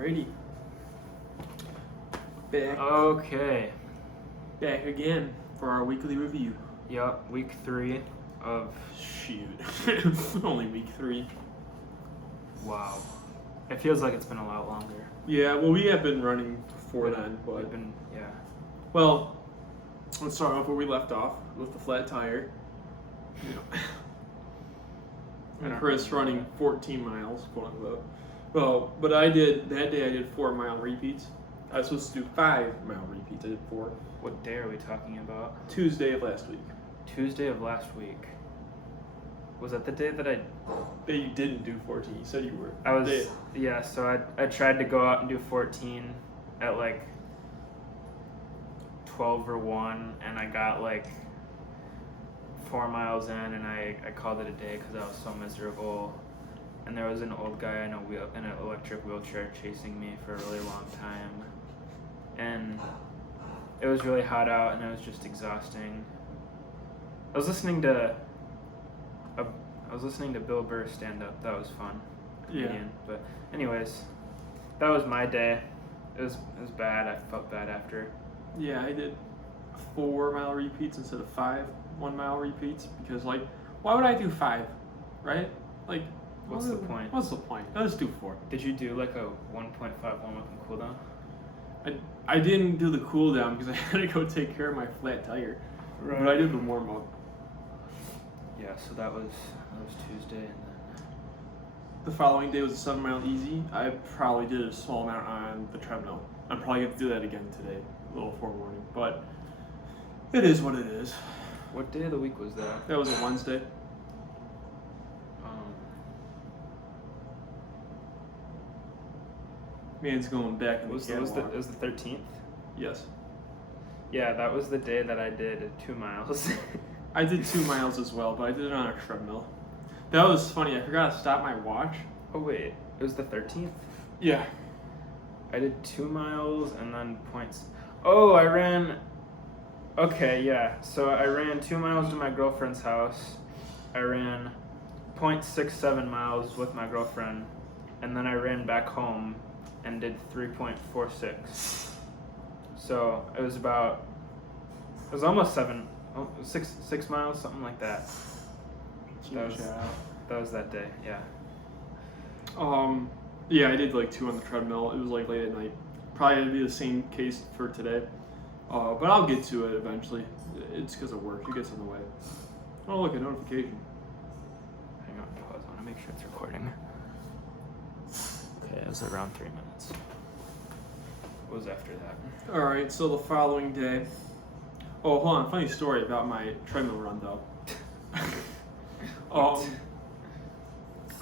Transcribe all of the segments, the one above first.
Alrighty. Back. Okay. Back again for our weekly review. Yup, week 3 of... Shoot. Only week 3. Wow. It feels like it's been a lot longer. Yeah, well, we have been running before then, but... We've been, yeah. Well, let's start off where we left off, with the flat tire. And Chris running 14 miles, quote unquote. Well, but that day I did 4 mile repeats. I was supposed to do 5 mile repeats. I did 4. What day are we talking about? Tuesday of last week. Tuesday of last week. Was that the day that That you didn't do 14. You said you were. I was, yeah, so I tried to go out and do 14 at like 12 or 1, and I got like 4 miles in, and I called it a day because I was so miserable. And there was an old guy in an electric wheelchair chasing me for a really long time. And it was really hot out, and it was just exhausting. I was listening to Bill Burr stand up. That was fun. Comedian. Yeah. But anyways, that was my day. It was bad. I felt bad after. Yeah, I did 4 mile repeats instead of 5 1 mile repeats because, like, why would I do 5, right? Like, What's the point? What's the point? Let's do 4. Did you do like a 1.5 warm-up and cool down? I didn't do the cool down because I had to go take care of my flat tire. Right. But I did the warm up. Yeah, so that was Tuesday, and then The following day was a 7 mile easy. I probably did a small amount on the treadmill. I'm probably going to do that again today, a little forewarning. But it is what it is. what day of the week was that? That was a Wednesday. Man's going back in the catalog. It was the 13th? Yes. Yeah, that was the day that I did 2 miles. I did 2 miles as well, but I did it on a treadmill. That was funny. I forgot to stop my watch. Oh wait, it was the 13th? Yeah. I did 2 miles and then points. Oh, I ran... Okay, yeah. So I ran 2 miles to my girlfriend's house. I ran 0.67 miles with my girlfriend. And then I ran back home and did 3.46. So it was almost 6 miles, something like that. That was that day, yeah. Yeah, I did like 2 on the treadmill. It was like late at night. Probably gonna be the same case for today. But I'll get to it eventually. It's because of work. It gets in the way. Oh, look, a notification. Hang on, pause. I want to make sure it's recording. Okay, it was around 3 minutes. What was after that? All right, so the following day. Oh, hold on. Funny story about my treadmill run, though.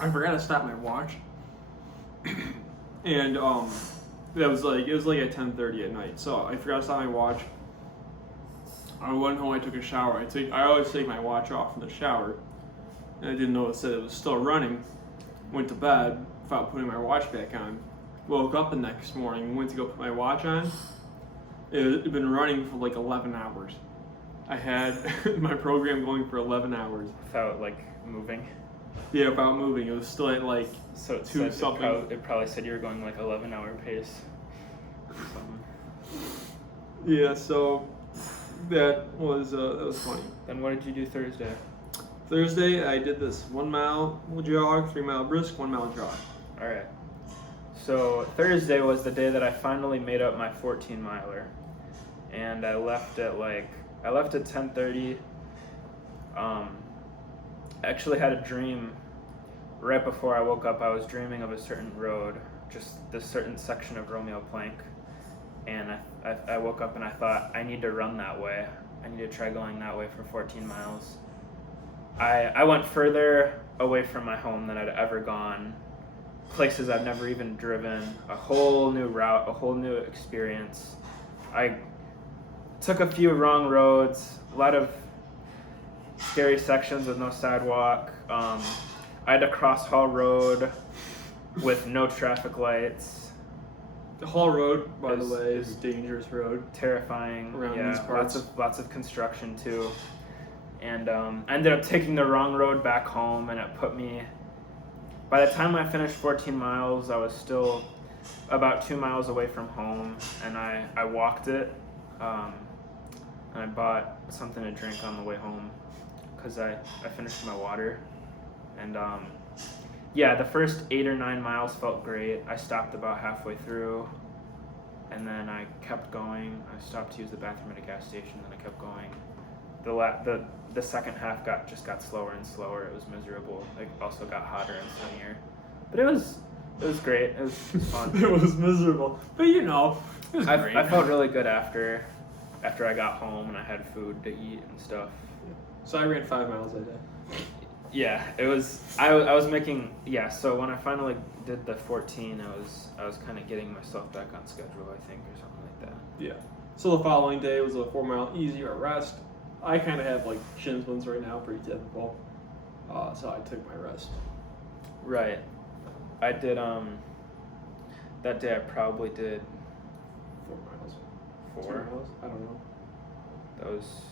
I forgot to stop my watch, and it was like at 10:30 at night. So I forgot to stop my watch. I went home. I took a shower. I always take my watch off in the shower, and I didn't notice that it was still running. Went to bed without putting my watch back on. Woke up the next morning, went to go put my watch on. It had been running for like 11 hours. I had my program going for 11 hours. Without like moving? Yeah, without moving. It was still at like So it 2 said something. It probably said you were going like 11-hour pace. Yeah, so that was funny. Then what did you do Thursday? Thursday, I did this 1 mile jog, 3 mile brisk, 1 mile jog. All right. So Thursday was the day that I finally made up my 14 miler, and I left at 10:30. I actually had a dream right before I woke up. I was dreaming of a certain road, just this certain section of Romeo Plank, and I woke up and I thought, I need to run that way. I need to try going that way for 14 miles. I went further away from my home than I'd ever gone. Places I've never even driven, a whole new route, a whole new experience. I took a few wrong roads, a lot of scary sections with no sidewalk. I had to cross Hall Road with no traffic lights. The Hall Road, by the way, is a dangerous road. Terrifying. Around these parts. Lots of construction too. And I ended up taking the wrong road back home, and it put me... By the time I finished 14 miles, I was still about 2 miles away from home, and I walked it, and I bought something to drink on the way home because I finished my water. And yeah, the first 8 or 9 miles felt great. I stopped about halfway through, and then I kept going. I stopped to use the bathroom at a gas station, then I kept going. The second half got slower and slower. It was miserable. It also got hotter and sunnier, but it was great. It was fun. It was miserable, but it was great. I felt really good after I got home and I had food to eat and stuff. So I ran 5 miles that day. Yeah, it was. I was making. Yeah, so when I finally did the 14, I was kind of getting myself back on schedule, I think, or something like that. Yeah. So the following day was a 4 mile easier rest. I kind of have like shin splints right now, pretty typical. So I took my rest. Right. I did. That day I probably did 4 miles. 4 miles? I don't know. That was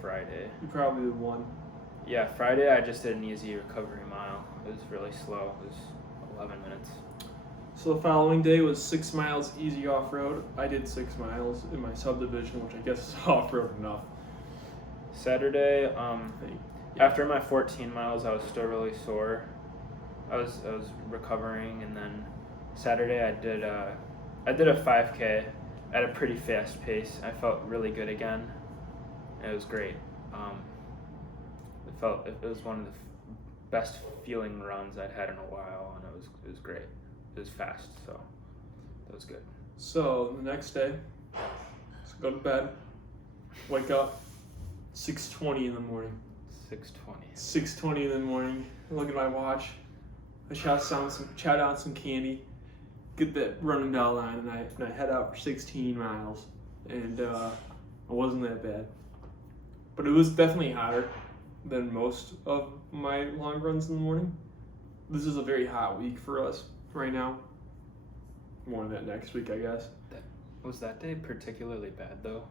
Friday. You probably did 1. Yeah, Friday I just did an easy recovery mile. It was really slow. It was 11 minutes. So the following day was 6 miles easy off-road. I did 6 miles in my subdivision, which I guess is off-road enough. Saturday, after my 14 miles, I was still really sore. I was recovering, and then Saturday I did a 5K at a pretty fast pace. I felt really good again. It was great. It was one of the best feeling runs I'd had in a while, and it was great. It was fast, so that was good. So the next day, just go to bed, wake up, 6:20 in the morning. 6:20. 6:20 in the morning. I look at my watch. I chow down some candy, get that running bell on, and I head out for 16 miles. And it wasn't that bad, but it was definitely hotter than most of my long runs in the morning. This is a very hot week for us right now. More of that next week, I guess. Was that day particularly bad though?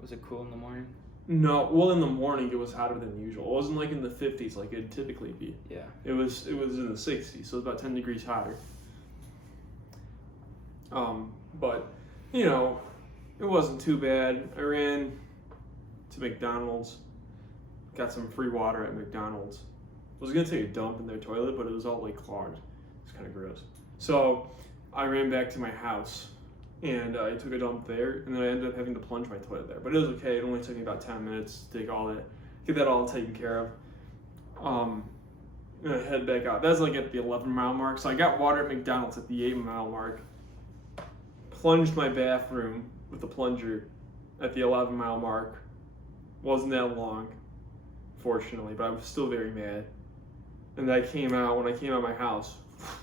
Was it cool in the morning? No, well, in the morning it was hotter than usual. It wasn't like in the 50s like it'd typically be. Yeah. It was in the 60s, so it was about 10 degrees hotter. But it wasn't too bad. I ran to McDonald's, got some free water at McDonald's. I was gonna take a dump in their toilet, but it was all like clogged. It's kind of gross. So I ran back to my house and I took a dump there, and then I ended up having to plunge my toilet there. But it was okay. It only took me about 10 minutes to get that all taken care of. And I head back out. That's like at the 11 mile mark. So I got water at McDonald's at the 8 mile mark. Plunged my bathroom with the plunger at the 11 mile mark. Wasn't that long, fortunately, but I was still very mad. And when I came out of my house,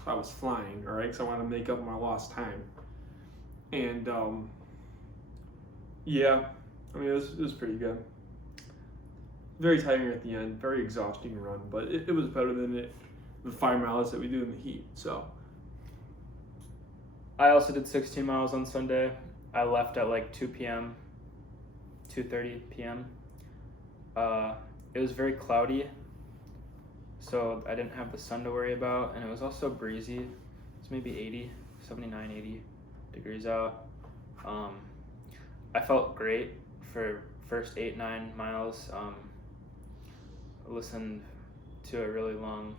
I was flying, all right, because I wanted to make up my lost time. And yeah, I mean, it was pretty good. Very tiring at the end, very exhausting run, but it was better than the 5 miles that we do in the heat. So I also did 16 miles on Sunday. I left at like 2 p.m., 2:30 p.m. It was very cloudy, so I didn't have the sun to worry about, and it was also breezy. It's maybe 79, 80 degrees out. I felt great for first 8-9 miles. I listened to a really long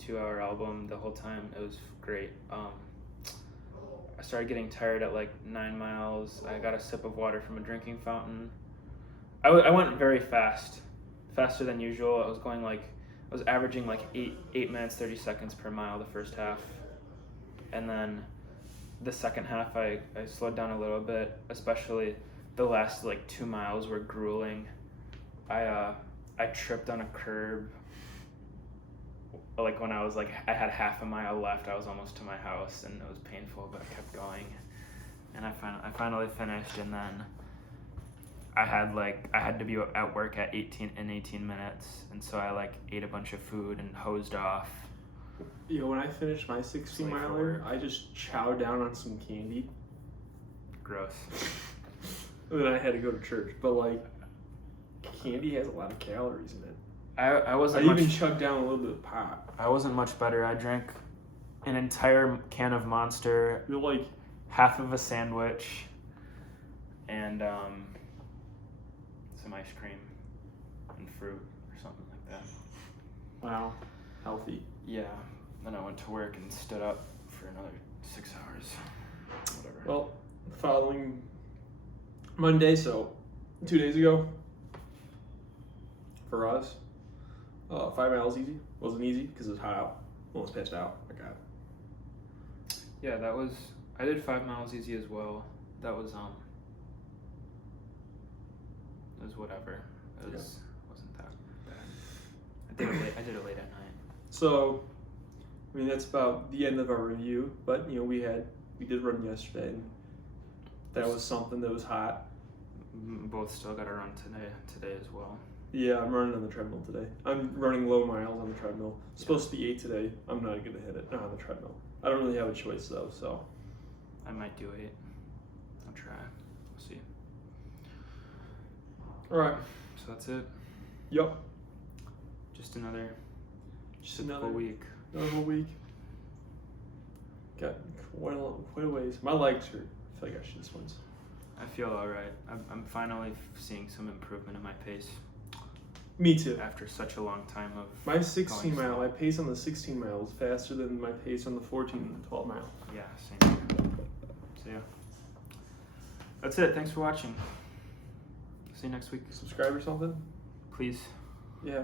2-hour album the whole time. It was great. I started getting tired at like 9 miles. I got a sip of water from a drinking fountain. I went very fast, faster than usual. I was averaging like 8 minutes 30 seconds per mile the first half, and then the second half I slowed down a little bit. Especially the last like 2 miles were grueling. I tripped on a curb. Like when I had half a mile left, I was almost to my house, and it was painful, but I kept going, and I finally finished. And then I had to be at work at 18 minutes, and so I ate a bunch of food and hosed off. When I finished my 16 miler, I just chowed down on some candy. Gross. And then I had to go to church, but candy has a lot of calories in it. I even chugged down a little bit of pop. I wasn't much better. I drank an entire can of Monster, You're like, half of a sandwich, and some ice cream and fruit or something like that. wow, healthy. Yeah. Then I went to work and stood up for another 6 hours. Whatever. Well, following Monday, so 2 days ago, for us, 5 miles easy. Wasn't easy because it was hot out. Almost passed out. I got it. Yeah, that was. I did 5 miles easy as well. That was It was whatever. It wasn't that bad. I did it late at night. So, I mean, that's about the end of our review. But you know, we did run yesterday, and that was something that was hot. Both still got to run today as well. Yeah, I'm running on the treadmill today. I'm running low miles on the treadmill. It's supposed to be 8 today. I'm not gonna hit it. Not on the treadmill. I don't really have a choice though, so. I might do 8. I'll try. We'll see. All right. So that's it. Yep. Just another Another week. Another whole week. Got quite a ways. My legs hurt. I feel like I should this once. I feel all right. I'm finally seeing some improvement in my pace Me too. after such a long time of My 16 going mile, slow. my pace on the 16 mile is faster than my pace on the 14 and 12 mile. Yeah, same here. So yeah. That's it. Thanks for watching. See you next week. Subscribe or something? Please. Yeah.